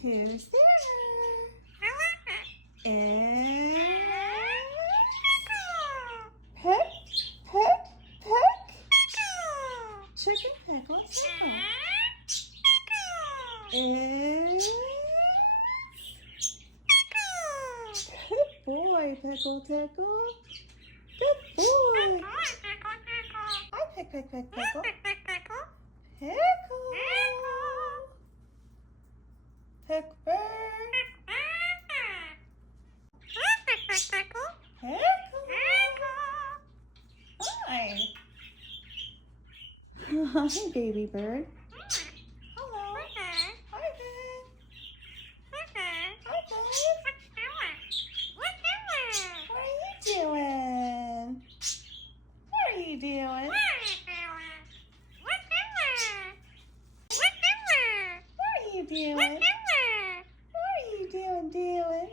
Who's there? And peck, peck, peck. Chicken Pickle and Tickle. And good boy, Pickle, Tickle. Good boy. Hi, peck, peck, peck, Pickle. Pickle. Pick bird. Pickle. Hi. Hi, baby bird. Hello. Hi, bud. Hi, bud. What are you doing? What are you doing? What are you doing? What are you doing?